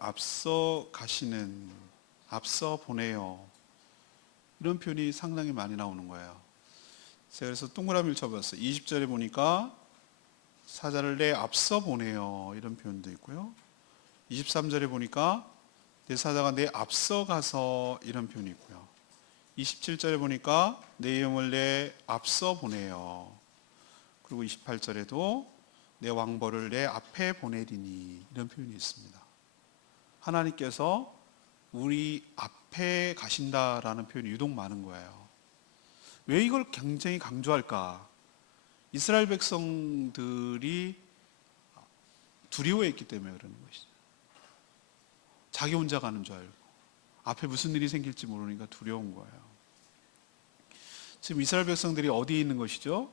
앞서 가시는, 앞서 보내요. 이런 표현이 상당히 많이 나오는 거예요. 제가 그래서 동그라미를 쳐봤어요. 20절에 보니까 사자를 내 앞서 보내요. 이런 표현도 있고요. 23절에 보니까 내 사자가 내 앞서 가서 이런 표현이 있고요. 27절에 보니까 내 영을 내 앞서 보내요. 그리고 28절에도 내 왕벌을 내 앞에 보내리니 이런 표현이 있습니다. 하나님께서 우리 앞에 가신다라는 표현이 유독 많은 거예요. 왜 이걸 굉장히 강조할까? 이스라엘 백성들이 두려워했기 때문에 그러는 것이죠. 자기 혼자 가는 줄 알고 앞에 무슨 일이 생길지 모르니까 두려운 거예요. 지금 이스라엘 백성들이 어디에 있는 것이죠?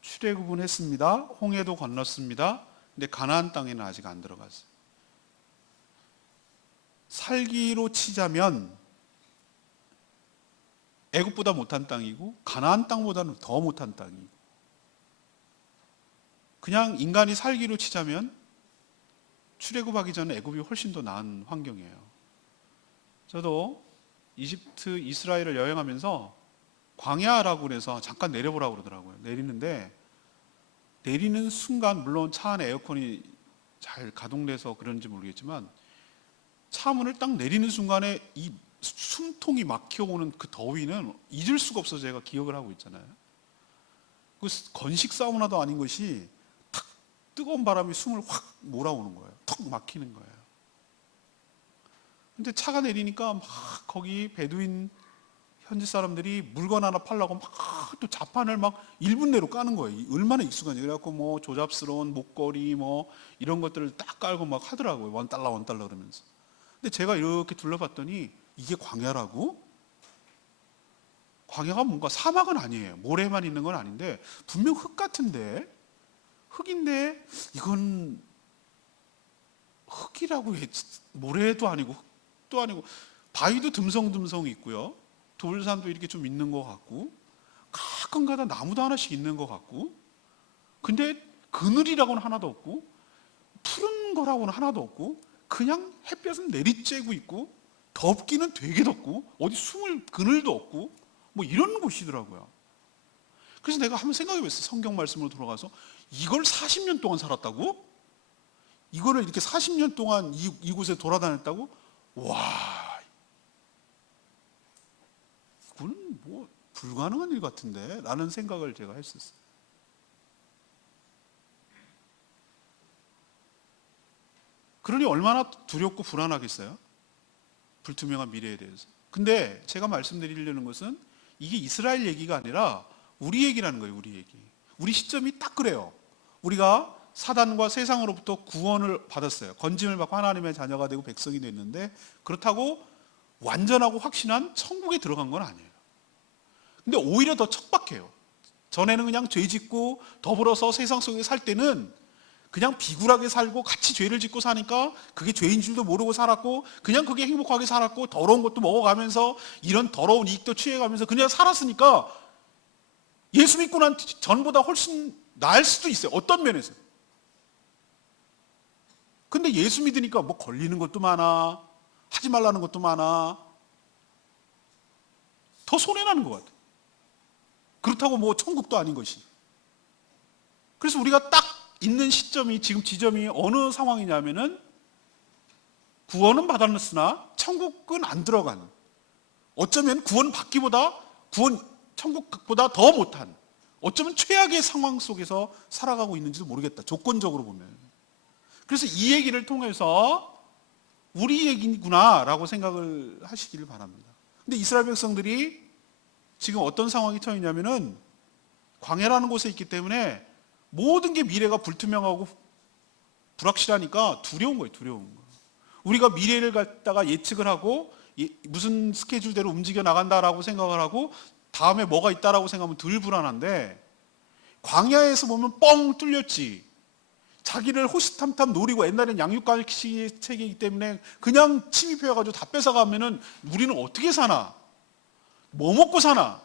출애굽은 했습니다. 홍해도 건넜습니다. 근데 가나안 땅에는 아직 안 들어갔어요. 살기로 치자면 애굽보다 못한 땅이고 가나안 땅보다는 더 못한 땅이고, 그냥 인간이 살기로 치자면 출애굽하기 전에 애굽이 훨씬 더 나은 환경이에요. 저도 이집트, 이스라엘을 여행하면서 광야라고 그래서 잠깐 내려보라고 그러더라고요. 내리는데 내리는 순간, 물론 차 안에 에어컨이 잘 가동돼서 그런지 모르겠지만 차 문을 딱 내리는 순간에 이 숨통이 막혀오는 그 더위는 잊을 수가 없어서 제가 기억을 하고 있잖아요. 그 건식 사우나도 아닌 것이 탁 뜨거운 바람이 숨을 확 몰아오는 거예요. 턱 막히는 거예요. 근데 차가 내리니까 막 거기 베두인 현지 사람들이 물건 하나 팔려고 막 또 자판을 막 1분 내로 까는 거예요. 얼마나 익숙한지. 그래갖고 뭐 조잡스러운 목걸이 뭐 이런 것들을 딱 깔고 막 하더라고요. $1 그러면서. 근데 제가 이렇게 둘러봤더니 이게 광야라고? 광야가 뭔가 사막은 아니에요. 모래만 있는 건 아닌데 분명 흙 같은데, 흙인데 이건 흙이라고 모래도 아니고 흙도 아니고, 바위도 듬성듬성 있고요. 돌산도 이렇게 좀 있는 것 같고, 가끔가다 나무도 하나씩 있는 것 같고, 근데 그늘이라고는 하나도 없고 푸른 거라고는 하나도 없고, 그냥 햇볕은 내리쬐고 있고 덥기는 되게 덥고 어디 숨을 그늘도 없고 뭐 이런 곳이더라고요. 그래서 내가 한번 생각해 봤어요. 성경 말씀으로 돌아가서 이걸 40년 동안 살았다고? 이거를 이렇게 40년 동안 이곳에 돌아다녔다고? 와, 이거는 뭐 불가능한 일 같은데 라는 생각을 제가 했었어요. 그러니 얼마나 두렵고 불안하겠어요? 불투명한 미래에 대해서. 근데 제가 말씀드리려는 것은 이게 이스라엘 얘기가 아니라 우리 얘기라는 거예요. 우리 얘기. 우리 시점이 딱 그래요. 우리가 사단과 세상으로부터 구원을 받았어요. 건짐을 받고 하나님의 자녀가 되고 백성이 됐는데, 그렇다고 완전하고 확신한 천국에 들어간 건 아니에요. 근데 오히려 더 척박해요. 전에는 그냥 죄 짓고 더불어서 세상 속에 살 때는 그냥 비굴하게 살고 같이 죄를 짓고 사니까 그게 죄인 줄도 모르고 살았고, 그냥 그게 행복하게 살았고, 더러운 것도 먹어가면서 이런 더러운 이익도 취해가면서 그냥 살았으니까 예수 믿고 난 전보다 훨씬 나을 수도 있어요. 어떤 면에서. 근데 예수 믿으니까 뭐 걸리는 것도 많아, 하지 말라는 것도 많아, 더 손해나는 것 같아요. 그렇다고 뭐 천국도 아닌 것이. 그래서 우리가 딱 있는 시점이, 지금 지점이 어느 상황이냐면은 구원은 받았으나 천국은 안 들어간, 어쩌면 구원 받기보다 천국보다 더 못한, 어쩌면 최악의 상황 속에서 살아가고 있는지도 모르겠다. 조건적으로 보면. 그래서 이 얘기를 통해서 우리 얘기구나 라고 생각을 하시기를 바랍니다. 근데 이스라엘 백성들이 지금 어떤 상황이 처했냐면은 광야라는 곳에 있기 때문에 모든 게 미래가 불투명하고 불확실하니까 두려운 거예요. 두려운 거. 우리가 미래를 갖다가 예측을 하고 무슨 스케줄대로 움직여 나간다라고 생각을 하고 다음에 뭐가 있다라고 생각하면 덜 불안한데, 광야에서 보면 뻥 뚫렸지. 자기를 호시탐탐 노리고, 옛날엔 양육가시 체계이기 때문에 그냥 침입해가지고 다 뺏어가면은 우리는 어떻게 사나? 뭐 먹고 사나?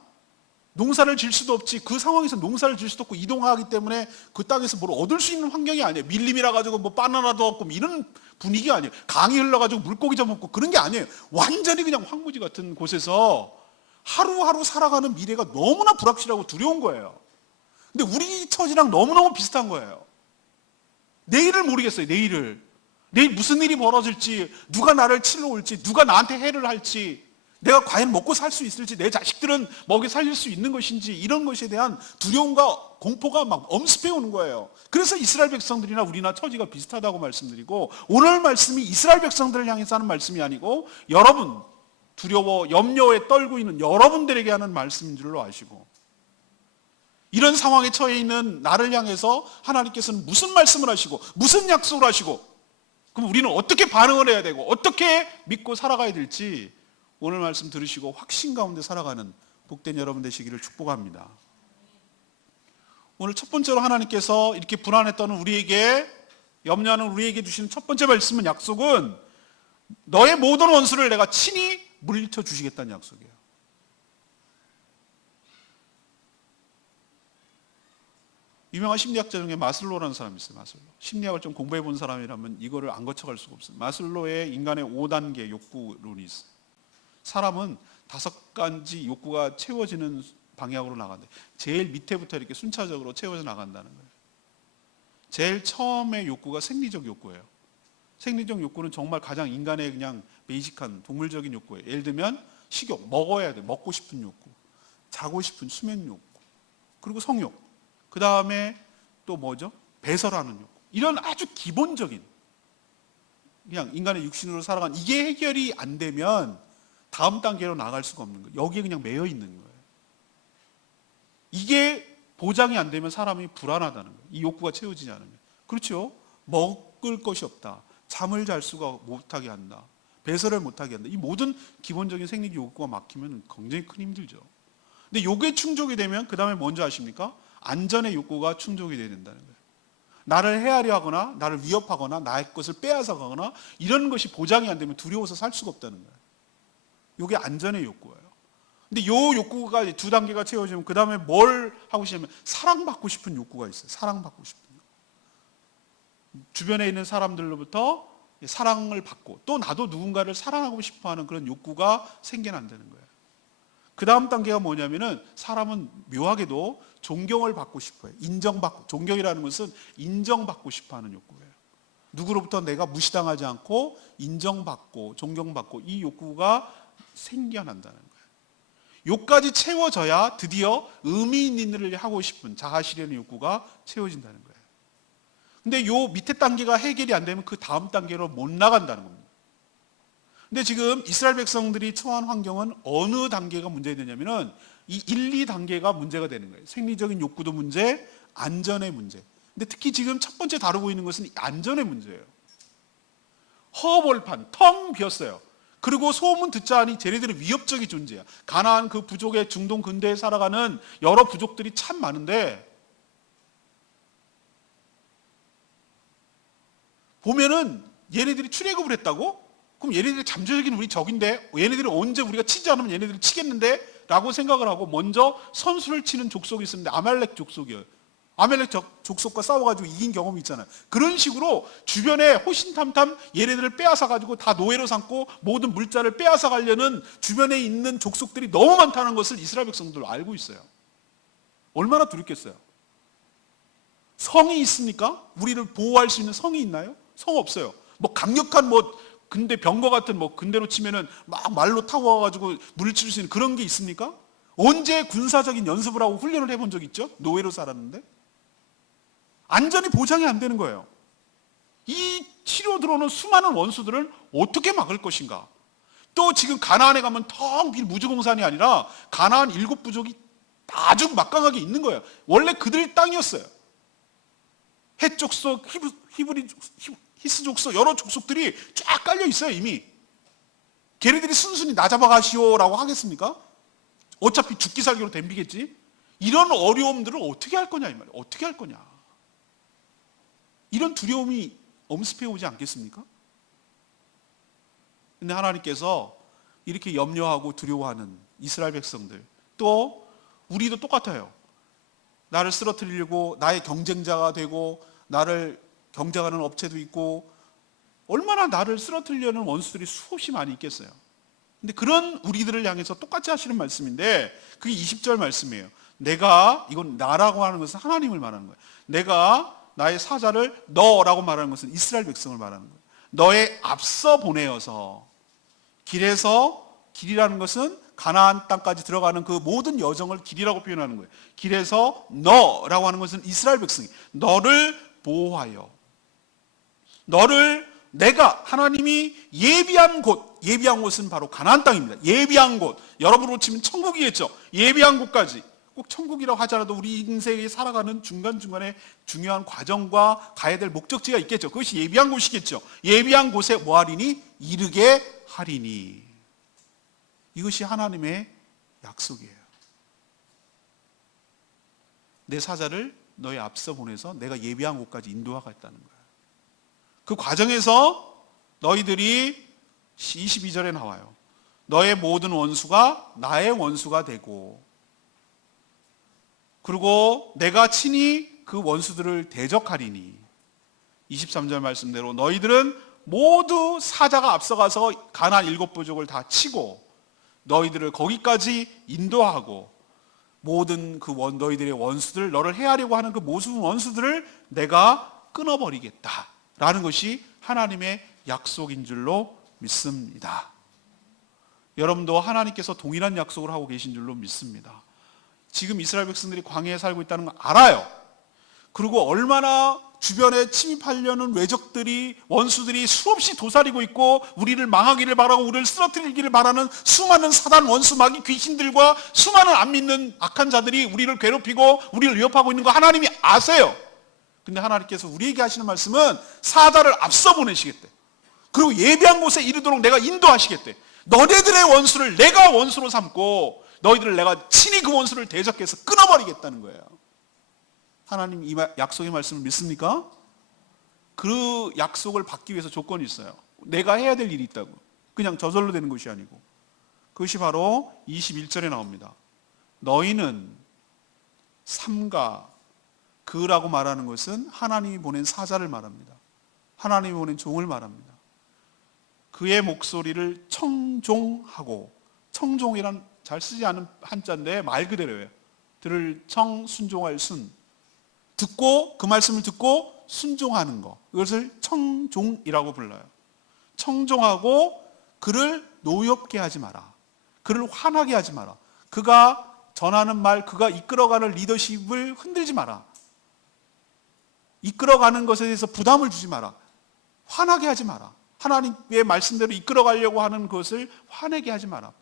농사를 질 수도 없지. 그 상황에서 농사를 질 수도 없고 이동하기 때문에 그 땅에서 뭘 얻을 수 있는 환경이 아니에요. 밀림이라 가지고 뭐 바나나도 없고 이런 분위기 아니에요. 강이 흘러가지고 물고기 잡아먹고 그런 게 아니에요. 완전히 그냥 황무지 같은 곳에서 하루하루 살아가는 미래가 너무나 불확실하고 두려운 거예요. 근데 우리 처지랑 너무너무 비슷한 거예요. 내일을 모르겠어요. 내일 무슨 일이 벌어질지, 누가 나를 치러 올지, 누가 나한테 해를 할지, 내가 과연 먹고 살 수 있을지, 내 자식들은 먹여 살릴 수 있는 것인지, 이런 것에 대한 두려움과 공포가 막 엄습해 오는 거예요. 그래서 이스라엘 백성들이나 우리나 처지가 비슷하다고 말씀드리고, 오늘 말씀이 이스라엘 백성들을 향해서 하는 말씀이 아니고 여러분, 두려워 염려에 떨고 있는 여러분들에게 하는 말씀인 줄로 아시고, 이런 상황에 처해 있는 나를 향해서 하나님께서는 무슨 말씀을 하시고 무슨 약속을 하시고, 그럼 우리는 어떻게 반응을 해야 되고 어떻게 믿고 살아가야 될지 오늘 말씀 들으시고 확신 가운데 살아가는 복된 여러분 되시기를 축복합니다. 오늘 첫 번째로 하나님께서 이렇게 불안했던 우리에게, 염려하는 우리에게 주시는 첫 번째 말씀은, 약속은 너의 모든 원수를 내가 친히 물리쳐 주시겠다는 약속이에요. 유명한 심리학자 중에 마슬로라는 사람이 있어요. 마슬로. 심리학을 좀 공부해 본 사람이라면 이거를 안 거쳐갈 수가 없어요. 마슬로의 인간의 5단계 욕구론이 있어요. 사람은 5가지 욕구가 채워지는 방향으로 나간대. 제일 밑에부터 이렇게 순차적으로 채워져 나간다는 거예요. 제일 처음에 욕구가 생리적 욕구예요. 생리적 욕구는 정말 가장 인간의 그냥 베이직한 동물적인 욕구예요. 예를 들면 식욕, 먹어야 돼. 먹고 싶은 욕구. 자고 싶은 수면 욕구. 그리고 성욕. 그 다음에 또 뭐죠? 배설하는 욕구. 이런 아주 기본적인, 그냥 인간의 육신으로 살아가는, 이게 해결이 안 되면 다음 단계로 나갈 수가 없는 거예요. 여기에 그냥 매여 있는 거예요. 이게 보장이 안 되면 사람이 불안하다는 거예요. 이 욕구가 채워지지 않으면. 그렇죠? 먹을 것이 없다. 잠을 잘 수가 못하게 한다. 배설을 못하게 한다. 이 모든 기본적인 생리적 욕구가 막히면 굉장히 큰 힘들죠. 근데 요게 충족이 되면 그 다음에 뭔지 아십니까? 안전의 욕구가 충족이 돼야 된다는 거예요. 나를 해하려 하거나 나를 위협하거나 나의 것을 빼앗아가거나 이런 것이 보장이 안 되면 두려워서 살 수가 없다는 거예요. 이게 안전의 욕구예요. 근데 이 욕구가 2단계가 채워지면 그 다음에 뭘 하고 싶냐면 사랑받고 싶은 욕구가 있어요. 사랑받고 싶은 욕구. 주변에 있는 사람들로부터 사랑을 받고 또 나도 누군가를 사랑하고 싶어하는 그런 욕구가 생겨난다는 거예요. 그 다음 단계가 뭐냐면은 사람은 묘하게도 존경을 받고 싶어요. 인정받고, 존경이라는 것은 인정받고 싶어하는 욕구예요. 누구로부터 내가 무시당하지 않고 인정받고 존경받고, 이 욕구가 생겨난다는 거예요. 요까지 채워져야 드디어 의미 있는 일을 하고 싶은 자아 실현의 욕구가 채워진다는 거예요. 근데 요 밑에 단계가 해결이 안 되면 그 다음 단계로 못 나간다는 겁니다. 근데 지금 이스라엘 백성들이 처한 환경은 어느 단계가 문제가 되냐면은 이 1, 2단계가 문제가 되는 거예요. 생리적인 욕구도 문제, 안전의 문제. 근데 특히 지금 첫 번째 다루고 있는 것은 안전의 문제예요. 허벌판, 텅 비었어요. 그리고 소문 듣자 하니 쟤네들은 위협적인 존재야. 가나안 그 부족의 중동 근대에 살아가는 여러 부족들이 참 많은데 보면은 얘네들이 출애굽을 했다고? 그럼 얘네들이 잠재적인 우리 적인데 얘네들이 언제 우리가 치지 않으면 얘네들이 치겠는데? 라고 생각을 하고 먼저 선수를 치는 족속이 있었는데 아말렉 족속이에요. 아말렉 족속과 싸워가지고 이긴 경험이 있잖아요. 그런 식으로 주변에 호신탐탐 얘네들을 빼앗아가지고 다 노예로 삼고 모든 물자를 빼앗아가려는 주변에 있는 족속들이 너무 많다는 것을 이스라엘 백성들 알고 있어요. 얼마나 두렵겠어요. 성이 있습니까? 우리를 보호할 수 있는 성이 있나요? 성 없어요. 뭐 강력한 근데 병거 같은 근대로 치면은 막 말로 타고 와가지고 물리칠 수 있는 그런 게 있습니까? 언제 군사적인 연습을 하고 훈련을 해본 적 있죠? 노예로 살았는데. 안전이 보장이 안 되는 거예요. 이 치료 들어오는 수많은 원수들을 어떻게 막을 것인가? 또 지금 가나안에 가면 텅 빈 무주공산이 아니라 가나안 7부족이 아주 막강하게 있는 거예요. 원래 그들 땅이었어요. 헷 족속, 히스 족속, 여러 족속들이 쫙 깔려 있어요. 이미. 걔네들이 순순히 나 잡아가시오라고 하겠습니까? 어차피 죽기 살기로 덤비겠지. 이런 어려움들을 어떻게 할 거냐 이 말이에요. 어떻게 할 거냐. 이런 두려움이 엄습해 오지 않겠습니까? 근데 하나님께서 이렇게 염려하고 두려워하는 이스라엘 백성들, 또 우리도 똑같아요. 나를 쓰러뜨리려고 나의 경쟁자가 되고 나를 경쟁하는 업체도 있고 얼마나 나를 쓰러뜨리려는 원수들이 수없이 많이 있겠어요. 근데 그런 우리들을 향해서 똑같이 하시는 말씀인데 그게 20절 말씀이에요. 내가, 이건 나라고 하는 것은 하나님을 말하는 거예요. 내가 나의 사자를 너라고 말하는 것은 이스라엘 백성을 말하는 거예요. 너의 앞서 보내어서 길에서, 길이라는 것은 가나안 땅까지 들어가는 그 모든 여정을 길이라고 표현하는 거예요. 길에서 너라고 하는 것은 이스라엘 백성이 너를 보호하여 너를 내가 하나님이 예비한 곳, 예비한 곳은 바로 가나안 땅입니다. 예비한 곳, 여러분으로 치면 천국이겠죠. 예비한 곳까지, 꼭 천국이라고 하더라도 우리 인생에 살아가는 중간중간에 중요한 과정과 가야 될 목적지가 있겠죠. 그것이 예비한 곳이겠죠. 예비한 곳에 뭐 하리니? 이르게 하리니. 이것이 하나님의 약속이에요. 내 사자를 너의 앞서 보내서 내가 예비한 곳까지 인도하겠다는 거예요. 그 과정에서 너희들이 22절에 나와요. 너의 모든 원수가 나의 원수가 되고, 그리고 내가 친히 그 원수들을 대적하리니. 23절 말씀대로 너희들은 모두 사자가 앞서가서 가나안 7부족을 다 치고 너희들을 거기까지 인도하고 모든 그 너희들의 원수들, 너를 해하려고 하는 그 모든 원수들을 내가 끊어버리겠다 라는 것이 하나님의 약속인 줄로 믿습니다. 여러분도 하나님께서 동일한 약속을 하고 계신 줄로 믿습니다. 지금 이스라엘 백성들이 광야에 살고 있다는 걸 알아요. 그리고 얼마나 주변에 침입하려는 외적들이, 원수들이 수없이 도사리고 있고 우리를 망하기를 바라고 우리를 쓰러뜨리기를 바라는 수많은 사단 원수 마귀 귀신들과 수많은 안 믿는 악한 자들이 우리를 괴롭히고 우리를 위협하고 있는 거 하나님이 아세요. 근데 하나님께서 우리에게 하시는 말씀은 사자를 앞서 보내시겠대. 그리고 예비한 곳에 이르도록 내가 인도하시겠대. 너네들의 원수를 내가 원수로 삼고 너희들을 내가 친히 그 원수를 대적해서 끊어버리겠다는 거예요. 하나님 이 약속의 말씀을 믿습니까? 그 약속을 받기 위해서 조건이 있어요. 내가 해야 될 일이 있다고. 그냥 저절로 되는 것이 아니고. 그것이 바로 21절에 나옵니다. 너희는 삼가, 그라고 말하는 것은 하나님이 보낸 사자를 말합니다. 하나님이 보낸 종을 말합니다. 그의 목소리를 청종하고, 청종이란 잘 쓰지 않은 한자인데 말 그대로예요. 들을 청, 순종할 순. 듣고, 그 말씀을 듣고 순종하는 거. 이것을 청종이라고 불러요. 청종하고 그를 노엽게 하지 마라. 그를 화나게 하지 마라. 그가 전하는 말, 그가 이끌어가는 리더십을 흔들지 마라. 이끌어가는 것에 대해서 부담을 주지 마라. 화나게 하지 마라. 하나님의 말씀대로 이끌어가려고 하는 것을 화내게 하지 마라.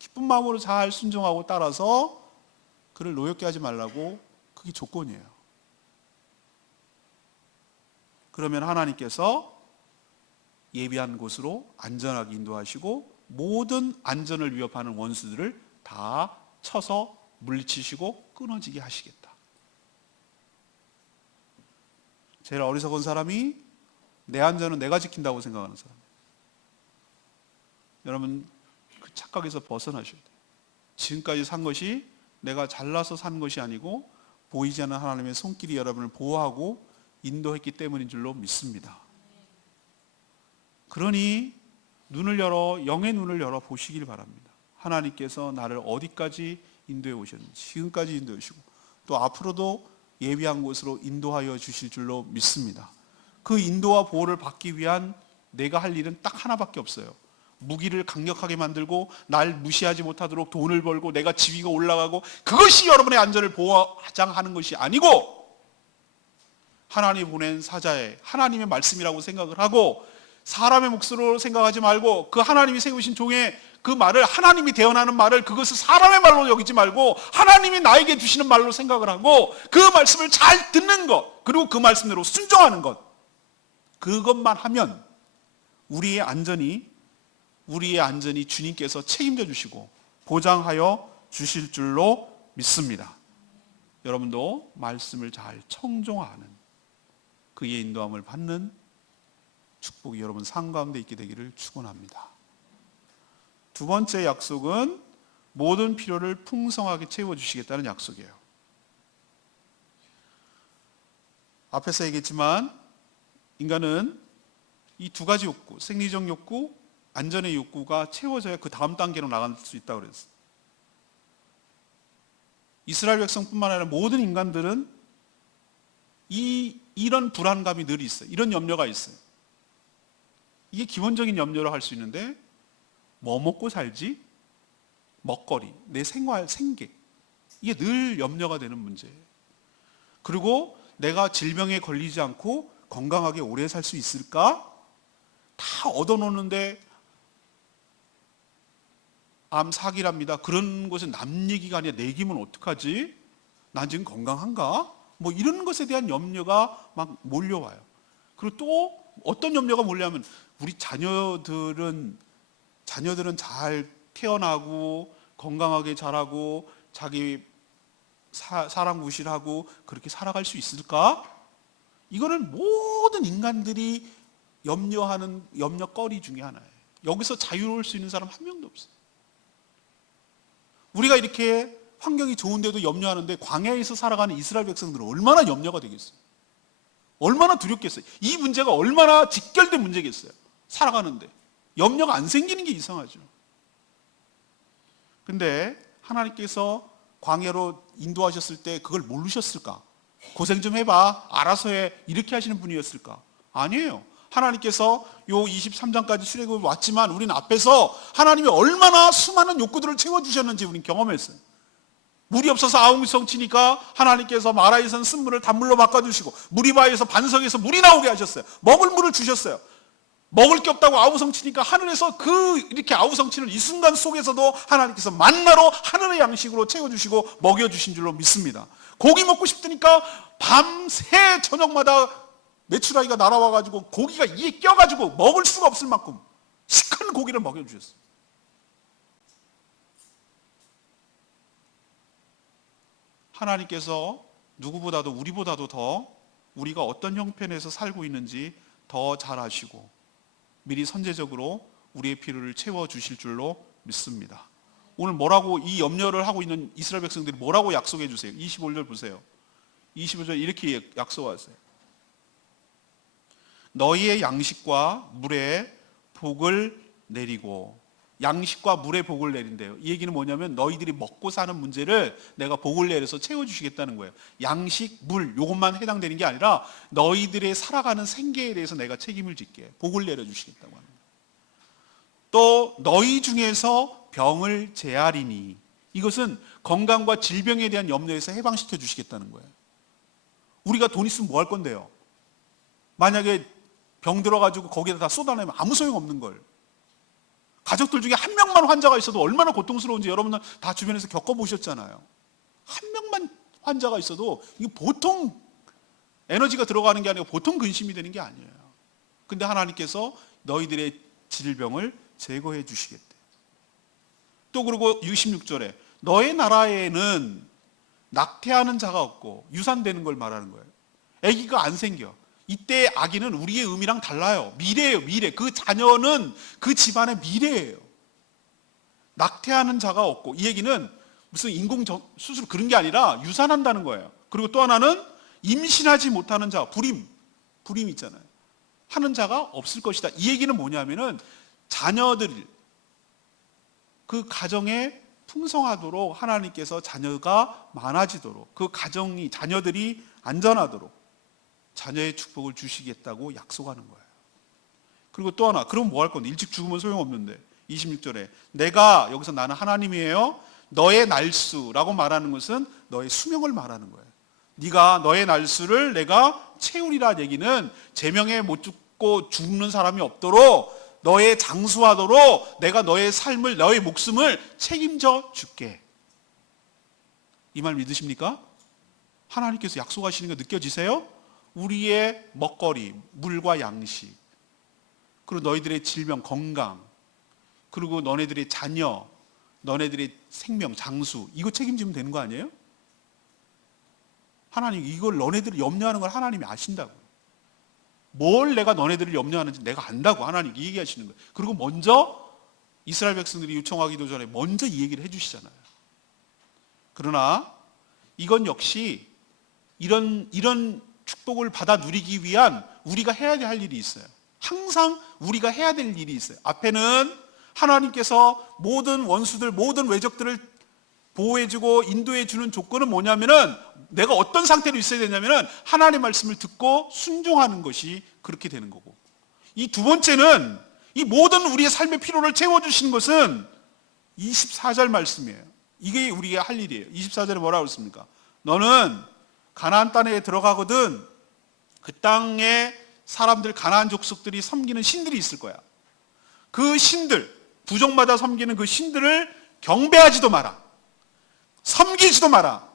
기쁜 마음으로 잘 순종하고 따라서 그를 노엽게 하지 말라고. 그게 조건이에요. 그러면 하나님께서 예비한 곳으로 안전하게 인도하시고 모든 안전을 위협하는 원수들을 다 쳐서 물리치시고 끊어지게 하시겠다. 제일 어리석은 사람이 내 안전은 내가 지킨다고 생각하는 사람. 여러분 그 착각에서 벗어나셔야 돼요. 지금까지 산 것이 내가 잘나서 산 것이 아니고 보이지 않는 하나님의 손길이 여러분을 보호하고 인도했기 때문인 줄로 믿습니다. 그러니 눈을 열어, 영의 눈을 열어 보시길 바랍니다. 하나님께서 나를 어디까지 인도해 오셨는지, 지금까지 인도해 주시고 또 앞으로도 예비한 곳으로 인도하여 주실 줄로 믿습니다. 그 인도와 보호를 받기 위한 내가 할 일은 딱 하나밖에 없어요. 무기를 강력하게 만들고 날 무시하지 못하도록 돈을 벌고 내가 지위가 올라가고, 그것이 여러분의 안전을 보장하는 것이 아니고 하나님이 보낸 사자의 하나님의 말씀이라고 생각을 하고 사람의 몫으로 생각하지 말고 그 하나님이 세우신 종의 그 말을, 하나님이 대언하는 말을, 그것을 사람의 말로 여기지 말고 하나님이 나에게 주시는 말로 생각을 하고 그 말씀을 잘 듣는 것, 그리고 그 말씀대로 순종하는 것, 그것만 하면 우리의 안전이 주님께서 책임져 주시고 보장하여 주실 줄로 믿습니다. 여러분도 말씀을 잘 청종하는, 그의 인도함을 받는 축복이 여러분 삶 가운데 있게 되기를 축원합니다. 두 번째 약속은 모든 필요를 풍성하게 채워주시겠다는 약속이에요. 앞에서 얘기했지만 인간은 이 두 가지 욕구, 생리적 욕구, 안전의 욕구가 채워져야 그 다음 단계로 나갈 수 있다고 그랬어요. 이스라엘 백성뿐만 아니라 모든 인간들은 이런 불안감이 늘 있어요. 이런 염려가 있어요. 이게 기본적인 염려로 할 수 있는데, 뭐 먹고 살지? 먹거리, 내 생활, 생계. 이게 늘 염려가 되는 문제예요. 그리고 내가 질병에 걸리지 않고 건강하게 오래 살 수 있을까? 다 얻어놓는데 암 사기랍니다. 그런 것은 남 얘기가 아니라 내 얘기면 어떡하지? 난 지금 건강한가? 뭐 이런 것에 대한 염려가 막 몰려와요. 그리고 또 어떤 염려가 몰려오면 우리 자녀들은 잘 태어나고 건강하게 자라고 자기 사랑무실하고 그렇게 살아갈 수 있을까? 이거는 모든 인간들이 염려하는 염려거리 중에 하나예요. 여기서 자유로울 수 있는 사람 한 명도 없어요. 우리가 이렇게 환경이 좋은데도 염려하는데 광야에서 살아가는 이스라엘 백성들은 얼마나 염려가 되겠어요? 얼마나 두렵겠어요? 이 문제가 얼마나 직결된 문제겠어요? 살아가는데 염려가 안 생기는 게 이상하죠. 근데 하나님께서 광야로 인도하셨을 때 그걸 모르셨을까? 고생 좀 해봐, 알아서 해, 이렇게 하시는 분이었을까? 아니에요. 하나님께서 요 23장까지 출애굽을 왔지만 우리는 앞에서 하나님이 얼마나 수많은 욕구들을 채워주셨는지 우리는 경험했어요. 물이 없어서 아웅성 치니까 하나님께서 마라에선 쓴물을 단물로 바꿔주시고 무리바에서 반석에서 물이 나오게 하셨어요. 먹을 물을 주셨어요. 먹을 게 없다고 아우성 치니까 하늘에서 이렇게 아우성 치는 이 순간 속에서도 하나님께서 만나로 하늘의 양식으로 채워주시고 먹여주신 줄로 믿습니다. 고기 먹고 싶으니까 밤새 저녁마다 메추라기가 날아와가지고 고기가 이에 껴가지고 먹을 수가 없을 만큼 시큰 고기를 먹여주셨어요. 하나님께서 누구보다도 우리보다도 더 우리가 어떤 형편에서 살고 있는지 더 잘 아시고 미리 선제적으로 우리의 필요를 채워주실 줄로 믿습니다. 오늘 뭐라고 이 염려를 하고 있는 이스라엘 백성들이 뭐라고 약속해 주세요? 25절 보세요. 25절 이렇게 약속하세요. 너희의 양식과 물에 복을 내리고, 양식과 물에 복을 내린대요. 이 얘기는 뭐냐면 너희들이 먹고 사는 문제를 내가 복을 내려서 채워주시겠다는 거예요. 양식, 물 요것만 해당되는 게 아니라 너희들의 살아가는 생계에 대해서 내가 책임을 질게, 복을 내려주시겠다고 하는 거예요. 또 너희 중에서 병을 제하리니, 이것은 건강과 질병에 대한 염려에서 해방시켜 주시겠다는 거예요. 우리가 돈 있으면 뭐 할 건데요? 만약에 병 들어가지고 거기다 다 쏟아내면 아무 소용없는 걸. 가족들 중에 한 명만 환자가 있어도 얼마나 고통스러운지 여러분들 다 주변에서 겪어보셨잖아요. 한 명만 환자가 있어도 이게 보통 에너지가 들어가는 게 아니고 보통 근심이 되는 게 아니에요. 근데 하나님께서 너희들의 질병을 제거해 주시겠대. 또 그리고 66절에 너의 나라에는 낙태하는 자가 없고, 유산되는 걸 말하는 거예요. 아기가 안 생겨. 이때 아기는 우리의 의미랑 달라요. 미래예요, 미래. 그 자녀는 그 집안의 미래예요. 낙태하는 자가 없고, 이 얘기는 무슨 인공수술 그런 게 아니라 유산한다는 거예요. 그리고 또 하나는 임신하지 못하는 자, 불임 있잖아요. 하는 자가 없을 것이다. 이 얘기는 뭐냐면은 자녀들, 그 가정에 풍성하도록 하나님께서 자녀가 많아지도록, 그 가정이, 자녀들이 안전하도록 자녀의 축복을 주시겠다고 약속하는 거예요. 그리고 또 하나, 그럼 뭐 할 건데? 일찍 죽으면 소용없는데. 26절에 내가, 여기서 나는 하나님이에요. 너의 날수라고 말하는 것은 너의 수명을 말하는 거예요. 네가 너의 날수를 내가 채우리라 얘기는 제명에 못 죽고 죽는 사람이 없도록, 너의 장수하도록 내가 너의 삶을, 너의 목숨을 책임져 줄게. 이 말 믿으십니까? 하나님께서 약속하시는 거 느껴지세요? 우리의 먹거리, 물과 양식, 그리고 너희들의 질병, 건강, 그리고 너네들의 자녀, 너네들의 생명, 장수, 이거 책임지면 되는 거 아니에요? 하나님, 이걸 너네들이 염려하는 걸 하나님이 아신다고. 뭘 내가 너네들을 염려하는지 내가 안다고 하나님이 얘기하시는 거예요. 그리고 먼저 이스라엘 백성들이 요청하기도 전에 먼저 이 얘기를 해주시잖아요. 그러나 이건 역시 이런 축복을 받아 누리기 위한 우리가 해야 할 일이 있어요. 항상 우리가 해야 될 일이 있어요. 앞에는 하나님께서 모든 원수들, 모든 외적들을 보호해주고 인도해주는 조건은 뭐냐면은 내가 어떤 상태로 있어야 되냐면은 하나님의 말씀을 듣고 순종하는 것이 그렇게 되는 거고, 이 두 번째는 이 모든 우리의 삶의 필요를 채워주시는 것은 24절 말씀이에요. 이게 우리가 할 일이에요. 24절에 뭐라고 했습니까? 너는 가나안 땅에 들어가거든 그 땅에 사람들, 가나안 족속들이 섬기는 신들이 있을 거야. 그 신들, 부족마다 섬기는 그 신들을 경배하지도 마라, 섬기지도 마라.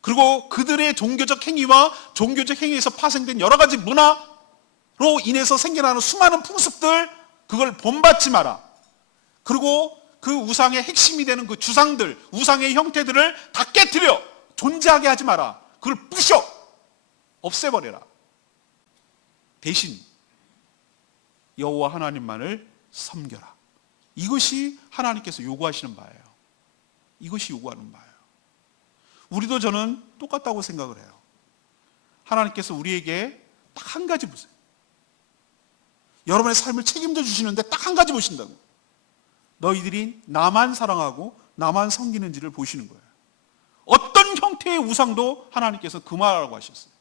그리고 그들의 종교적 행위와 종교적 행위에서 파생된 여러 가지 문화로 인해서 생겨나는 수많은 풍습들, 그걸 본받지 마라. 그리고 그 우상의 핵심이 되는 그 주상들, 우상의 형태들을 다 깨트려 존재하게 하지 마라. 그걸 부셔 없애버려라. 대신 여호와 하나님만을 섬겨라. 이것이 하나님께서 요구하시는 바예요. 이것이 요구하는 바예요. 우리도 저는 똑같다고 생각을 해요. 하나님께서 우리에게 딱 한 가지 보세요. 여러분의 삶을 책임져 주시는데 딱 한 가지 보신다고. 너희들이 나만 사랑하고 나만 섬기는지를 보시는 거예요. 어떤 형태의 우상도 하나님께서 금하라고 하셨어요.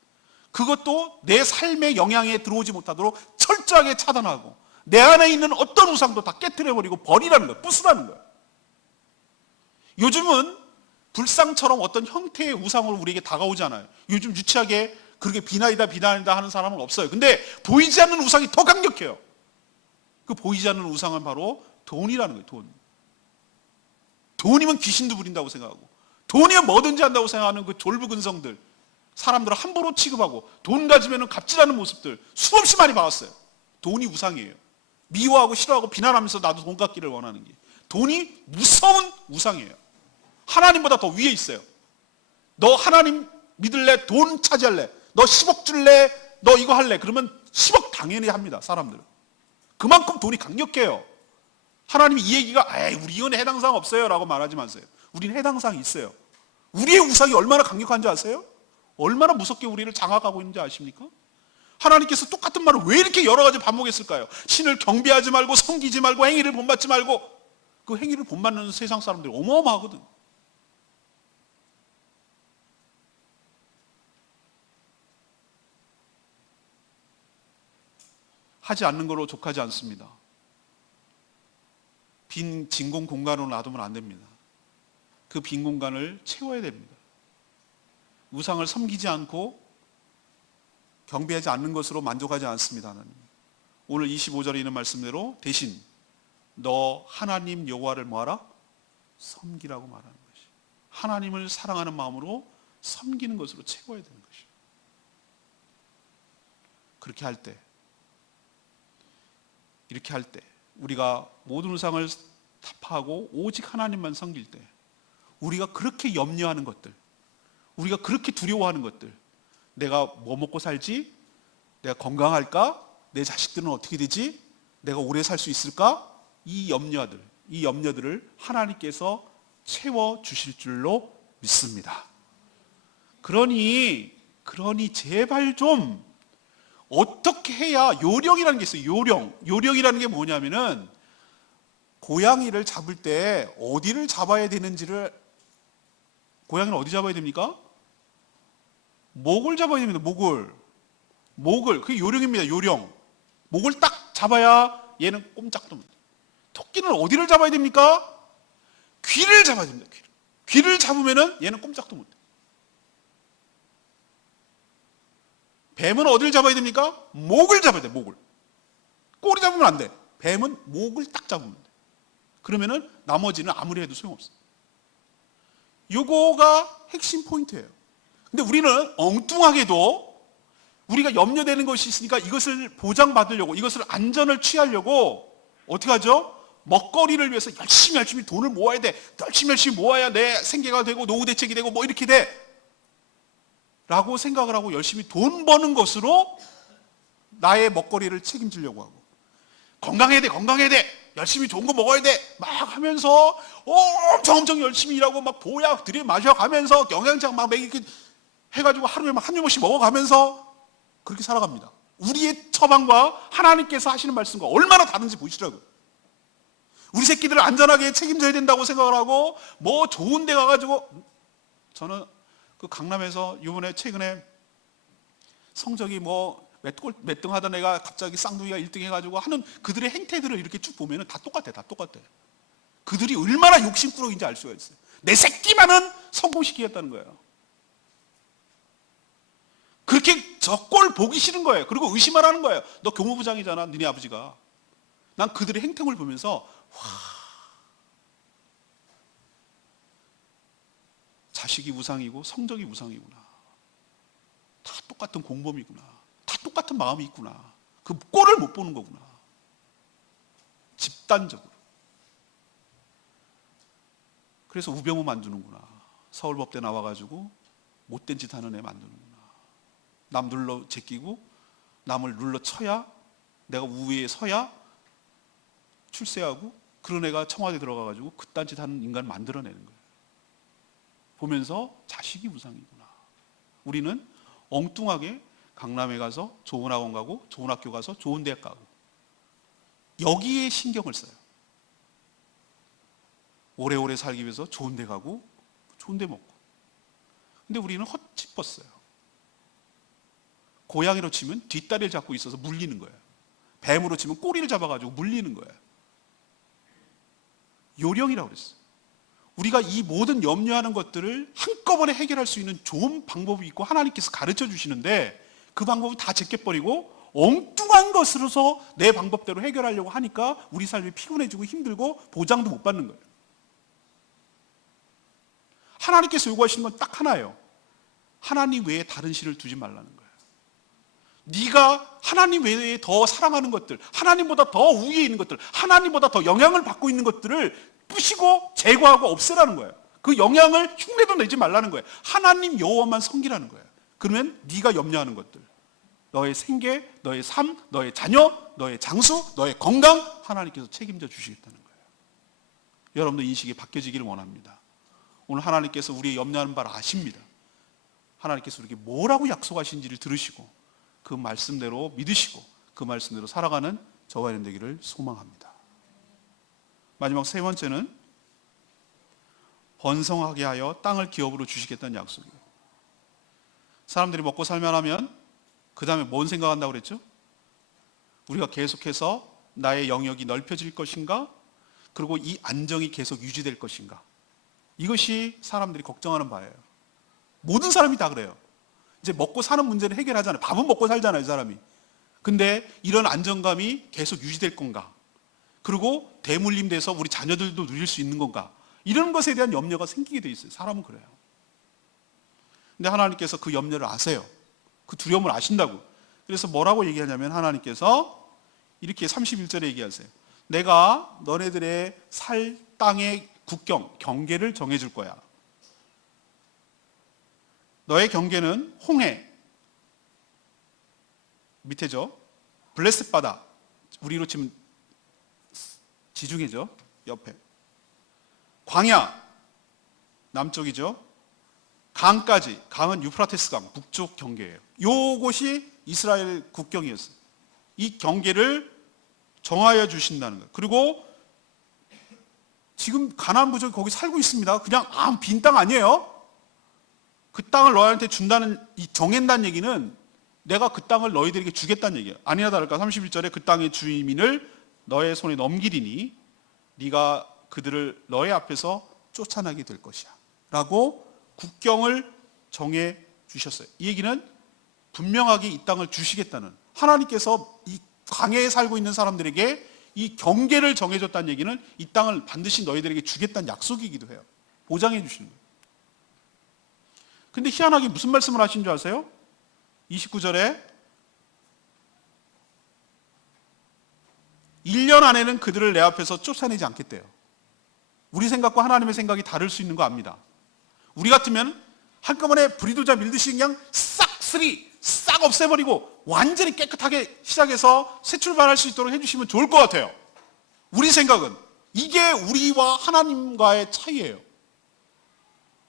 그것도 내 삶의 영향에 들어오지 못하도록 철저하게 차단하고 내 안에 있는 어떤 우상도 다 깨트려버리고 버리라는 거예요. 부수라는 거예요. 요즘은 불상처럼 어떤 형태의 우상으로 우리에게 다가오잖아요. 요즘 유치하게 그렇게 비나이다 하는 사람은 없어요. 근데 보이지 않는 우상이 더 강력해요. 그 보이지 않는 우상은 바로 돈이라는 거예요. 돈. 돈이면 귀신도 부린다고 생각하고, 돈이면 뭐든지 한다고 생각하는 그 졸부근성들, 사람들을 함부로 취급하고 돈 가지면 갑질하는 모습들 수없이 많이 봐왔어요. 돈이 우상이에요. 미워하고 싫어하고 비난하면서 나도 돈 갖기를 원하는 게, 돈이 무서운 우상이에요. 하나님보다 더 위에 있어요. 너 하나님 믿을래? 돈 차지할래? 너 10억 줄래? 너 이거 할래? 그러면 10억 당연히 합니다. 사람들은. 그만큼 돈이 강력해요. 하나님이 이 얘기가 우리 이건 해당 사항 없어요 라고 말하지 마세요. 우리는 해당 사항이 있어요. 우리의 우상이 얼마나 강력한지 아세요? 얼마나 무섭게 우리를 장악하고 있는지 아십니까? 하나님께서 똑같은 말을 왜 이렇게 여러 가지 반복했을까요? 신을 경배하지 말고 섬기지 말고 행위를 본받지 말고. 그 행위를 본받는 세상 사람들이 어마어마하거든. 하지 않는 걸로 족하지 않습니다. 빈 진공 공간으로 놔두면 안 됩니다. 그 빈 공간을 채워야 됩니다. 우상을 섬기지 않고 경배하지 않는 것으로 만족하지 않습니다. 하나님. 오늘 25절에 있는 말씀대로 대신 너 하나님 여호와를 뭐하라? 섬기라고 말하는 것이. 하나님을 사랑하는 마음으로 섬기는 것으로 채워야 되는 것이요. 그렇게 할 때, 이렇게 할 때 우리가 모든 우상을 타파하고 오직 하나님만 섬길 때, 우리가 그렇게 염려하는 것들, 우리가 그렇게 두려워하는 것들, 내가 뭐 먹고 살지? 내가 건강할까? 내 자식들은 어떻게 되지? 내가 오래 살 수 있을까? 이 염려들을 하나님께서 채워주실 줄로 믿습니다. 그러니 제발 좀 어떻게 해야, 요령이라는 게 있어요. 요령이라는 게 뭐냐면은 고양이를 잡을 때 어디를 잡아야 되는지를, 고양이는 어디 잡아야 됩니까? 목을 잡아야 됩니다. 목을. 그게 요령입니다. 요령. 목을 딱 잡아야 얘는 꼼짝도 못해요. 토끼는 어디를 잡아야 됩니까? 귀를 잡아야 됩니다. 귀를 잡으면은 얘는 꼼짝도 못해요. 뱀은 어디를 잡아야 됩니까? 목을 잡아야 돼요. 목을. 꼬리 잡으면 안 돼. 뱀은 목을 딱 잡으면 돼. 그러면은 나머지는 아무리 해도 소용없어요. 요거가 핵심 포인트예요. 근데 우리는 엉뚱하게도 우리가 염려되는 것이 있으니까 이것을 보장받으려고, 이것을 안전을 취하려고 어떻게 하죠? 먹거리를 위해서 열심히 돈을 모아야 돼. 열심히 모아야 내 생계가 되고 노후 대책이 되고 뭐 이렇게 돼. 라고 생각을 하고 열심히 돈 버는 것으로 나의 먹거리를 책임지려고 하고, 건강해야 돼. 열심히 좋은 거 먹어야 돼 막 하면서 엄청 열심히 일하고 막 보약 들이마셔가면서 영양제 막 이렇게 해가지고 하루에 막 한두 번씩 먹어가면서 그렇게 살아갑니다. 우리의 처방과 하나님께서 하시는 말씀과 얼마나 다른지 보시라고요. 우리 새끼들을 안전하게 책임져야 된다고 생각을 하고 뭐 좋은 데 가가지고, 저는 그 강남에서 이번에 최근에 성적이 뭐 몇 등 하던 애가 갑자기 쌍둥이가 1등 해가지고 하는 그들의 행태들을 이렇게 쭉 보면 다 똑같아. 그들이 얼마나 욕심꾸러기인지 알 수가 있어요. 내 새끼만은 성공시키겠다는 거예요. 그렇게 저 꼴 보기 싫은 거예요. 그리고 의심하라는 거예요. 너 교무부장이잖아, 너네 아버지가. 난 그들의 행동을 보면서 자식이 우상이고 성적이 우상이구나. 다 똑같은 공범이구나. 다 똑같은 마음이 있구나. 그 꼴을 못 보는 거구나. 집단적으로. 그래서 우병우 만드는구나. 서울법대 나와가지고 못된 짓 하는 애 만드는구나. 남 눌러 제끼고 남을 눌러 쳐야, 내가 우위에 서야 출세하고, 그런 애가 청와대 들어가가지고 그딴 짓 하는 인간을 만들어내는 거예요. 보면서 자식이 우상이구나. 우리는 엉뚱하게 강남에 가서 좋은 학원 가고 좋은 학교 가서 좋은 대학 가고 여기에 신경을 써요. 오래오래 살기 위해서 좋은 데 가고 좋은 데 먹고. 근데 우리는 헛짚었어요. 고양이로 치면 뒷다리를 잡고 있어서 물리는 거예요. 뱀으로 치면 꼬리를 잡아가지고 물리는 거예요. 요령이라고 그랬어요. 우리가 이 모든 염려하는 것들을 한꺼번에 해결할 수 있는 좋은 방법이 있고 하나님께서 가르쳐 주시는데, 그 방법을 다 제껴버리고 엉뚱한 것으로서 내 방법대로 해결하려고 하니까 우리 삶이 피곤해지고 힘들고 보장도 못 받는 거예요. 하나님께서 요구하시는 건 딱 하나예요. 하나님 외에 다른 신을 두지 말라는 거예요. 네가 하나님 외에 더 사랑하는 것들, 하나님보다 더 우위에 있는 것들, 하나님보다 더 영향을 받고 있는 것들을 부시고 제거하고 없애라는 거예요. 그 영향을 흉내도 내지 말라는 거예요. 하나님 여호와만 섬기라는 거예요. 그러면 네가 염려하는 것들, 너의 생계, 너의 삶, 너의 자녀, 너의 장수, 너의 건강, 하나님께서 책임져 주시겠다는 거예요. 여러분도 인식이 바뀌어지기를 원합니다. 오늘 하나님께서 우리의 염려하는 바를 아십니다. 하나님께서 우리에게 뭐라고 약속하신지를 들으시고 그 말씀대로 믿으시고 그 말씀대로 살아가는 저와 여러분 되기를 소망합니다. 마지막 세 번째는 번성하게 하여 땅을 기업으로 주시겠다는 약속이에요. 사람들이 먹고 살만 하면 그 다음에 뭔 생각한다고 그랬죠? 우리가 계속해서 나의 영역이 넓혀질 것인가? 그리고 이 안정이 계속 유지될 것인가? 이것이 사람들이 걱정하는 바예요. 모든 사람이 다 그래요. 이제 먹고 사는 문제를 해결하잖아요. 밥은 먹고 살잖아요, 사람이. 근데 이런 안정감이 계속 유지될 건가? 그리고 대물림돼서 우리 자녀들도 누릴 수 있는 건가? 이런 것에 대한 염려가 생기게 돼 있어요. 사람은 그래요. 근데 하나님께서 그 염려를 아세요. 그 두려움을 아신다고. 그래서 뭐라고 얘기하냐면 하나님께서 이렇게 31절에 얘기하세요. 내가 너네들의 살 땅의 국경, 경계를 정해줄 거야. 너의 경계는 홍해, 밑에죠. 블레셋 바다, 우리로 치면 지중해죠. 옆에. 광야, 남쪽이죠. 강까지, 강은 유프라테스 강, 북쪽 경계예요. 요것이 이스라엘 국경이었어요. 이 경계를 정하여 주신다는 거예요. 그리고 지금 가나안 부족이 거기 살고 있습니다. 그냥 빈 땅 아니에요. 그 땅을 너희한테 준다는, 이 정한다는 얘기는 내가 그 땅을 너희들에게 주겠다는 얘기예요. 아니나 다를까 31절에 그 땅의 주민을 너의 손에 넘기리니 네가 그들을 너의 앞에서 쫓아나게 될 것이야 라고 국경을 정해 주셨어요. 이 얘기는 분명하게 이 땅을 주시겠다는, 하나님께서 이 광야에 살고 있는 사람들에게 이 경계를 정해줬다는 얘기는 이 땅을 반드시 너희들에게 주겠다는 약속이기도 해요. 보장해 주시는 거예요. 근데 희한하게 무슨 말씀을 하신 줄 아세요? 29절에 1년 안에는 그들을 내 앞에서 쫓아내지 않겠대요. 우리 생각과 하나님의 생각이 다를 수 있는 거 압니다. 우리 같으면 한꺼번에 불이도자 밀듯이 그냥 싹 없애버리고 완전히 깨끗하게 시작해서 새 출발할 수 있도록 해주시면 좋을 것 같아요. 우리 생각은 이게 우리와 하나님과의 차이예요.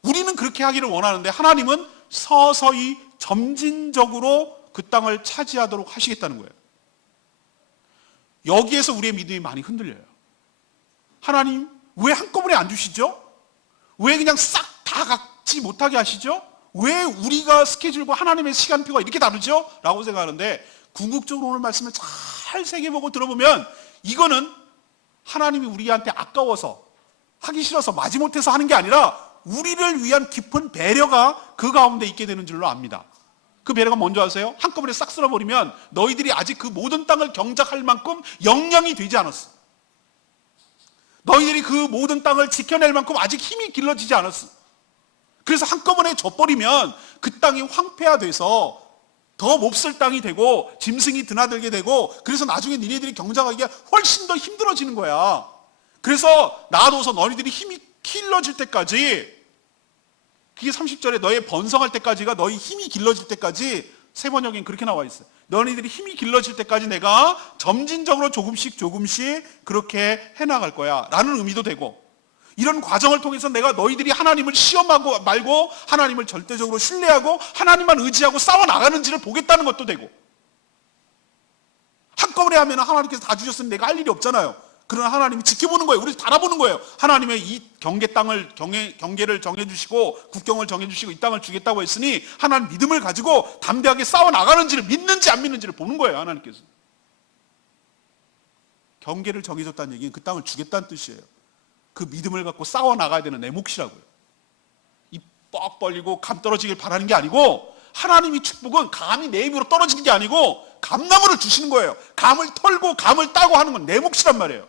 우리는 그렇게 하기를 원하는데 하나님은 서서히 점진적으로 그 땅을 차지하도록 하시겠다는 거예요. 여기에서 우리의 믿음이 많이 흔들려요. 하나님 왜 한꺼번에 안 주시죠? 왜 그냥 싹 다 갖지 못하게 하시죠? 왜 우리가 스케줄과 하나님의 시간표가 이렇게 다르죠? 라고 생각하는데 궁극적으로 오늘 말씀을 잘 새겨보고 들어보면 이거는 하나님이 우리한테 아까워서 하기 싫어서 마지못해서 하는 게 아니라 우리를 위한 깊은 배려가 그 가운데 있게 되는 줄로 압니다. 그 배려가 뭔지 아세요? 한꺼번에 싹 쓸어버리면 너희들이 아직 그 모든 땅을 경작할 만큼 역량이 되지 않았어. 너희들이 그 모든 땅을 지켜낼 만큼 아직 힘이 길러지지 않았어. 그래서 한꺼번에 져버리면 그 땅이 황폐화돼서 더 몹쓸 땅이 되고 짐승이 드나들게 되고 그래서 나중에 니네들이 경작하기가 훨씬 더 힘들어지는 거야. 그래서 놔둬서 너희들이 힘이 길러질 때까지, 그게 30절에 너희 번성할 때까지가 너희 힘이 길러질 때까지, 세 번역엔 그렇게 나와 있어요. 너희들이 힘이 길러질 때까지 내가 점진적으로 조금씩 그렇게 해나갈 거야 라는 의미도 되고, 이런 과정을 통해서 내가 너희들이 하나님을 시험하고 말고 하나님을 절대적으로 신뢰하고 하나님만 의지하고 싸워나가는지를 보겠다는 것도 되고, 한꺼번에 하면 하나님께서 다 주셨으면 내가 할 일이 없잖아요. 그러나 하나님이 지켜보는 거예요. 우리 바라보는 거예요. 하나님의 이 경계를 정해주시고 국경을 정해주시고 이 땅을 주겠다고 했으니 하나님 믿음을 가지고 담대하게 싸워나가는지를, 믿는지 안 믿는지를 보는 거예요. 하나님께서 경계를 정해줬다는 얘기는 그 땅을 주겠다는 뜻이에요. 그 믿음을 갖고 싸워나가야 되는 내 몫이라고요. 입 뻑 벌리고 감 떨어지길 바라는 게 아니고, 하나님이 축복은 감이 내 입으로 떨어지는 게 아니고 감나무를 주시는 거예요. 감을 털고 감을 따고 하는 건 내 몫이란 말이에요.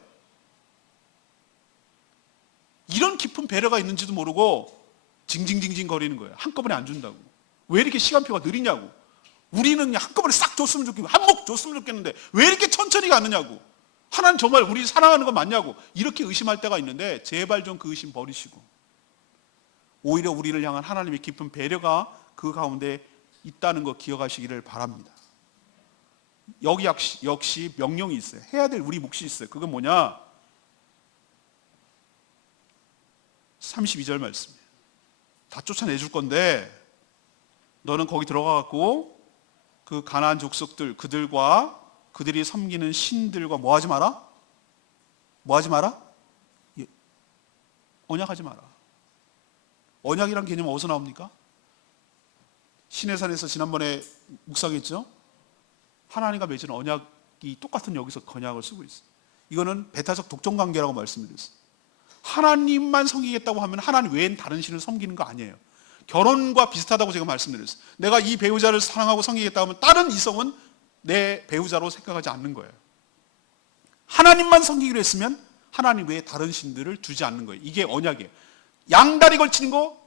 이런 깊은 배려가 있는지도 모르고 징징징징 거리는 거예요. 한꺼번에 안 준다고. 왜 이렇게 시간표가 느리냐고. 우리는 한꺼번에 싹 줬으면 좋겠고 한몫 줬으면 좋겠는데 왜 이렇게 천천히 가느냐고. 하나님 정말 우리 사랑하는 거 맞냐고. 이렇게 의심할 때가 있는데 제발 좀 그 의심 버리시고 오히려 우리를 향한 하나님의 깊은 배려가 그 가운데 있다는 거 기억하시기를 바랍니다. 여기 역시 명령이 있어요. 해야 될 우리 몫이 있어요. 그건 뭐냐? 32절 말씀이에요. 다 쫓아내줄 건데 너는 거기 들어가갖고 그 가나안 족속들, 그들과 그들이 섬기는 신들과 뭐 하지 마라? 뭐 하지 마라? 언약하지 마라. 언약이란 개념은 어디서 나옵니까? 시내산에서 지난번에 묵상했죠? 하나님과 맺은 언약이 똑같은 여기서 언약을 쓰고 있어요. 이거는 배타적 독점관계라고 말씀드렸어요. 하나님만 섬기겠다고 하면 하나님 외엔 다른 신을 섬기는 거 아니에요. 결혼과 비슷하다고 제가 말씀드렸어요. 내가 이 배우자를 사랑하고 섬기겠다고 하면 다른 이성은 내 배우자로 생각하지 않는 거예요. 하나님만 섬기기로 했으면 하나님 외에 다른 신들을 두지 않는 거예요. 이게 언약이에요. 양다리 걸치는 거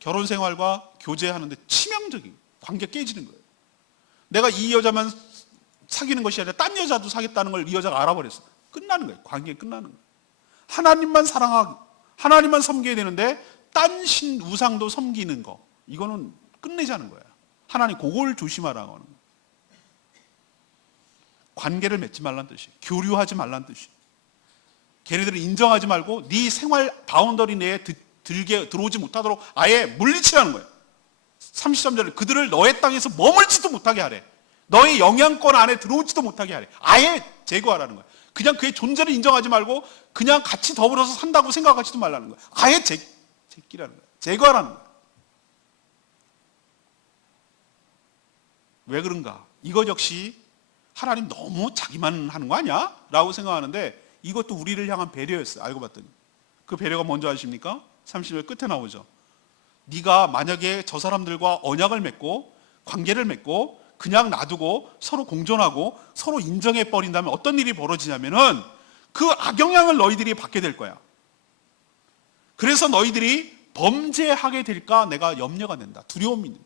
결혼 생활과 교제하는데 치명적인 관계 깨지는 거예요. 내가 이 여자만 사귀는 것이 아니라 딴 여자도 사겠다는 걸 이 여자가 알아버렸어. 끝나는 거예요. 관계가 끝나는 거예요. 하나님만 사랑하고 하나님만 섬겨야 되는데 딴 신 우상도 섬기는 거, 이거는 끝내자는 거야. 하나님 그걸 조심하라고 하는 거야. 관계를 맺지 말란 뜻이에요. 교류하지 말란 뜻이에요. 걔네들을 인정하지 말고 네 생활 바운더리 내에 들어오지 못하도록 아예 물리치라는 거예요. 33절에 그들을 너의 땅에서 머물지도 못하게 하래. 너의 영향권 안에 들어오지도 못하게 하래. 아예 제거하라는 거예요. 그냥 그의 존재를 인정하지 말고 그냥 같이 더불어서 산다고 생각하지도 말라는 거예요. 아예 제끼라는 거예요. 제거하라는 거예요. 왜 그런가? 이것 역시 하나님 너무 자기만 하는 거 아니야? 라고 생각하는데 이것도 우리를 향한 배려였어요. 알고 봤더니. 그 배려가 뭔지 아십니까? 30절 끝에 나오죠. 네가 만약에 저 사람들과 언약을 맺고 관계를 맺고 그냥 놔두고 서로 공존하고 서로 인정해 버린다면 어떤 일이 벌어지냐면은 그 악영향을 너희들이 받게 될 거야. 그래서 너희들이 범죄하게 될까 내가 염려가 된다. 두려움이 된다.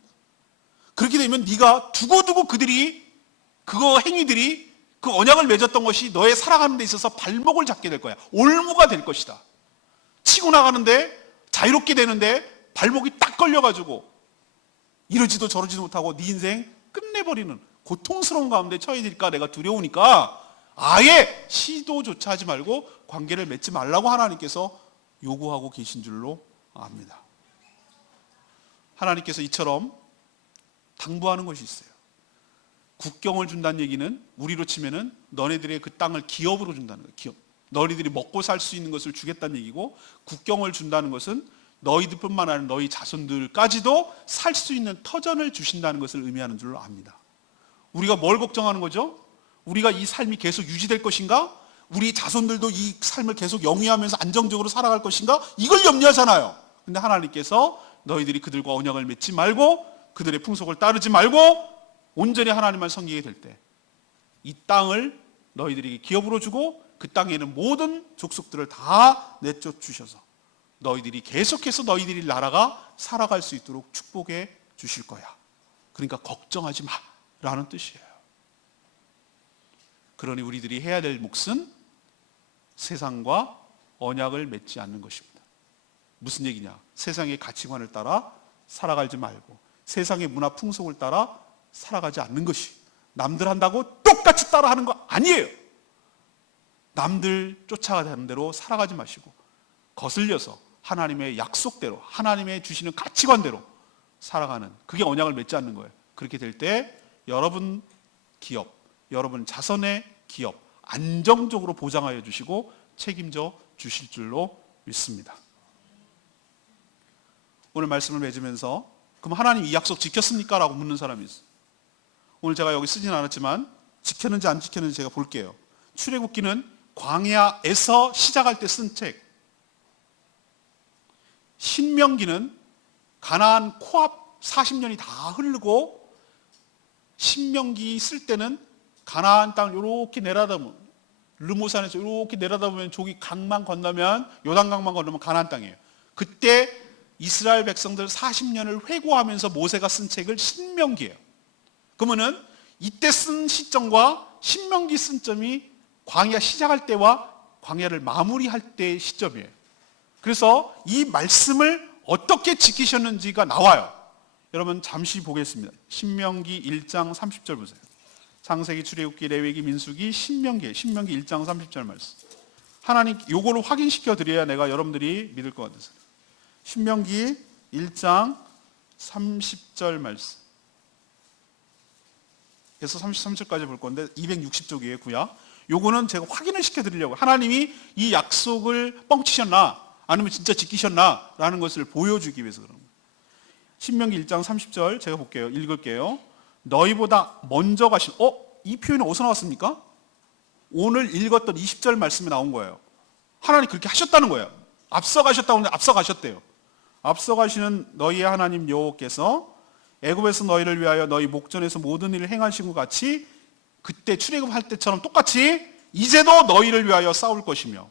그렇게 되면 네가 두고두고 그들이 그거 행위들이 그 언약을 맺었던 것이 너의 살아가는 데 있어서 발목을 잡게 될 거야. 올무가 될 것이다. 치고 나가는데 자유롭게 되는데 발목이 딱 걸려가지고 이러지도 저러지도 못하고 네 인생 끝내버리는 고통스러운 가운데 처해질까 내가 두려우니까 아예 시도조차 하지 말고 관계를 맺지 말라고 하나님께서 요구하고 계신 줄로 압니다. 하나님께서 이처럼 당부하는 것이 있어요. 국경을 준다는 얘기는 우리로 치면은 너네들의 그 땅을 기업으로 준다는 거예요. 기업. 너희들이 먹고 살 수 있는 것을 주겠다는 얘기고, 국경을 준다는 것은 너희들뿐만 아니라 너희 자손들까지도 살 수 있는 터전을 주신다는 것을 의미하는 줄로 압니다. 우리가 뭘 걱정하는 거죠? 우리가 이 삶이 계속 유지될 것인가? 우리 자손들도 이 삶을 계속 영위하면서 안정적으로 살아갈 것인가? 이걸 염려하잖아요. 근데 하나님께서 너희들이 그들과 언약을 맺지 말고 그들의 풍속을 따르지 말고 온전히 하나님만 섬기게 될 때 이 땅을 너희들에게 기업으로 주고 그 땅에 있는 모든 족속들을 다 내쫓 주셔서 너희들이 계속해서 너희들이 나라가 살아갈 수 있도록 축복해 주실 거야. 그러니까 걱정하지 마 라는 뜻이에요. 그러니 우리들이 해야 될 몫은 세상과 언약을 맺지 않는 것입니다. 무슨 얘기냐? 세상의 가치관을 따라 살아가지 말고 세상의 문화 풍속을 따라 살아가지 않는 것이, 남들 한다고 똑같이 따라하는 거 아니에요. 남들 쫓아가는 대로 살아가지 마시고 거슬려서 하나님의 약속대로, 하나님의 주시는 가치관대로 살아가는, 그게 언약을 맺지 않는 거예요. 그렇게 될 때 여러분 기업, 여러분 자손의 기업 안정적으로 보장하여 주시고 책임져 주실 줄로 믿습니다. 오늘 말씀을 맺으면서 그럼 하나님 이 약속 지켰습니까? 라고 묻는 사람이 있어요. 오늘 제가 여기 쓰진 않았지만 지켰는지 안 지켰는지 제가 볼게요. 출애굽기는 광야에서 시작할 때 쓴 책, 신명기는 가나안 코앞 40년이 다 흐르고 신명기 쓸 때는 가나안 땅을 이렇게 내려다보면, 르모산에서 이렇게 내려다보면 저기 강만 건너면, 요단강만 건너면 가나안 땅이에요. 그때 이스라엘 백성들 40년을 회고하면서 모세가 쓴 책을 신명기예요. 그러면은 이때 쓴 시점과 신명기 쓴 점이 광야 시작할 때와 광야를 마무리할 때의 시점이에요. 그래서 이 말씀을 어떻게 지키셨는지가 나와요. 여러분 잠시 보겠습니다. 신명기 1장 30절 보세요. 창세기, 출애굽기, 레위기, 민수기, 신명기 1장 30절 말씀. 하나님 요거를 확인시켜 드려야 내가 여러분들이 믿을 것 같아서. 신명기 1장 30절 말씀. 그래서 33절까지 볼 건데 260쪽이에요, 구약. 요거는 제가 확인을 시켜드리려고, 하나님이 이 약속을 뻥치셨나 아니면 진짜 지키셨나 라는 것을 보여주기 위해서 그런 거예요. 신명기 1장 30절 제가 볼게요. 읽을게요. 너희보다 먼저 가신, 이 표현이 어디서 나왔습니까? 오늘 읽었던 20절 말씀에 나온 거예요. 하나님 그렇게 하셨다는 거예요. 앞서 가셨다고 하는데 앞서 가셨대요. 앞서 가시는 너희의 하나님 여호와께서 애굽에서 너희를 위하여 너희 목전에서 모든 일을 행하신 것 같이 그때 출애굽할 때처럼 똑같이 이제도 너희를 위하여 싸울 것이며,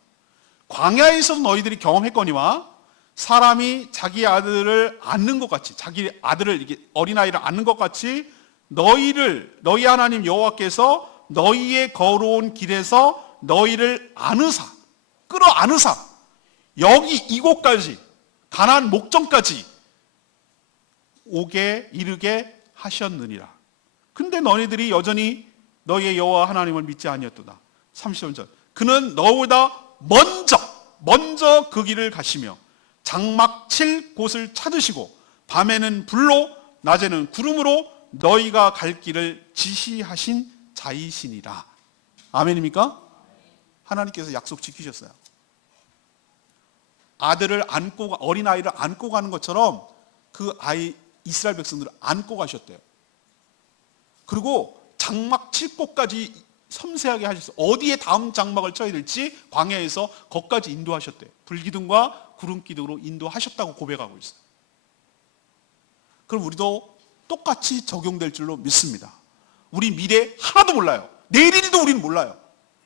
광야에서도 너희들이 경험했거니와 사람이 자기 아들을 안는 것 같이, 자기 아들을, 이게 어린아이를 안는 것 같이 너희 하나님 여호와께서 너희의 걸어온 길에서 너희를 안으사, 끌어안으사 여기 이곳까지 가나안 목전까지 오게 이르게 하셨느니라. 근데 너희들이 여전히 너희의 여호와 하나님을 믿지 아니었도다. 33절. 그는 너보다 먼저 그 길을 가시며 장막 칠 곳을 찾으시고 밤에는 불로 낮에는 구름으로 너희가 갈 길을 지시하신 자이시니라. 아멘입니까? 하나님께서 약속 지키셨어요. 아들을 안고, 어린아이를 안고 가는 것처럼 그 아이 이스라엘 백성들을 안고 가셨대요. 그리고 장막 칠 곳까지 섬세하게 하셨어요. 어디에 다음 장막을 쳐야 될지 광야에서 거기까지 인도하셨대요. 불기둥과 구름기둥으로 인도하셨다고 고백하고 있어요. 그럼 우리도 똑같이 적용될 줄로 믿습니다. 우리 미래 하나도 몰라요. 내일일도 우리는 몰라요.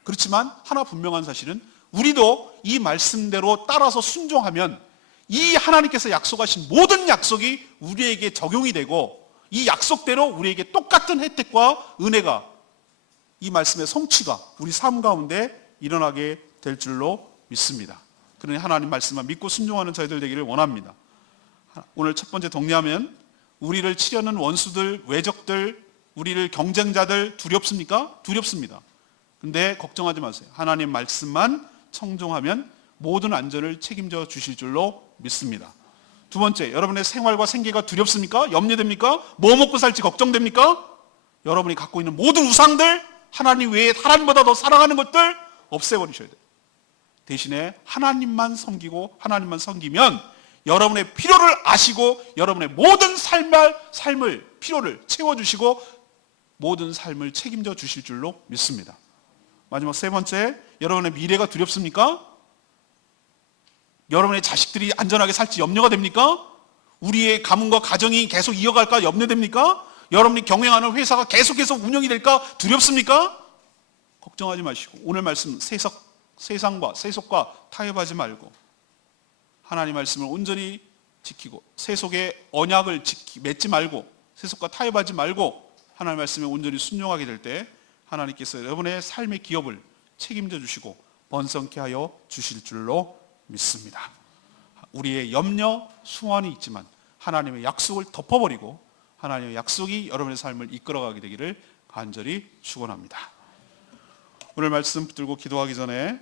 그렇지만 하나 분명한 사실은 우리도 이 말씀대로 따라서 순종하면 이 하나님께서 약속하신 모든 약속이 우리에게 적용이 되고 이 약속대로 우리에게 똑같은 혜택과 은혜가, 이 말씀의 성취가 우리 삶 가운데 일어나게 될 줄로 믿습니다. 그러니 하나님 말씀만 믿고 순종하는 저희들 되기를 원합니다. 오늘 첫 번째 정리하면, 우리를 치려는 원수들, 외적들, 우리를 경쟁자들 두렵습니까? 두렵습니다. 근데 걱정하지 마세요. 하나님 말씀만 청종하면 모든 안전을 책임져 주실 줄로 믿습니다. 두 번째, 여러분의 생활과 생계가 두렵습니까? 염려됩니까? 뭐 먹고 살지 걱정됩니까? 여러분이 갖고 있는 모든 우상들, 하나님 외에 하나님보다 더 사랑하는 것들 없애버리셔야 돼요. 대신에 하나님만 섬기고 하나님만 섬기면 여러분의 필요를 아시고 여러분의 모든 삶을 필요를 채워주시고 모든 삶을 책임져 주실 줄로 믿습니다. 마지막 세 번째, 여러분의 미래가 두렵습니까? 여러분의 자식들이 안전하게 살지 염려가 됩니까? 우리의 가문과 가정이 계속 이어갈까 염려됩니까? 여러분이 경영하는 회사가 계속 운영이 될까 두렵습니까? 걱정하지 마시고 오늘 말씀 세상과 세속과 타협하지 말고 하나님 말씀을 온전히 지키고 세속의 언약을 맺지 말고 세속과 타협하지 말고 하나님 말씀에 온전히 순종하게 될 때 하나님께서 여러분의 삶의 기업을 책임져 주시고 번성케 하여 주실 줄로 믿습니다. 우리의 염려, 수완이 있지만 하나님의 약속을 덮어버리고 하나님의 약속이 여러분의 삶을 이끌어가게 되기를 간절히 축원합니다. 오늘 말씀 붙들고 기도하기 전에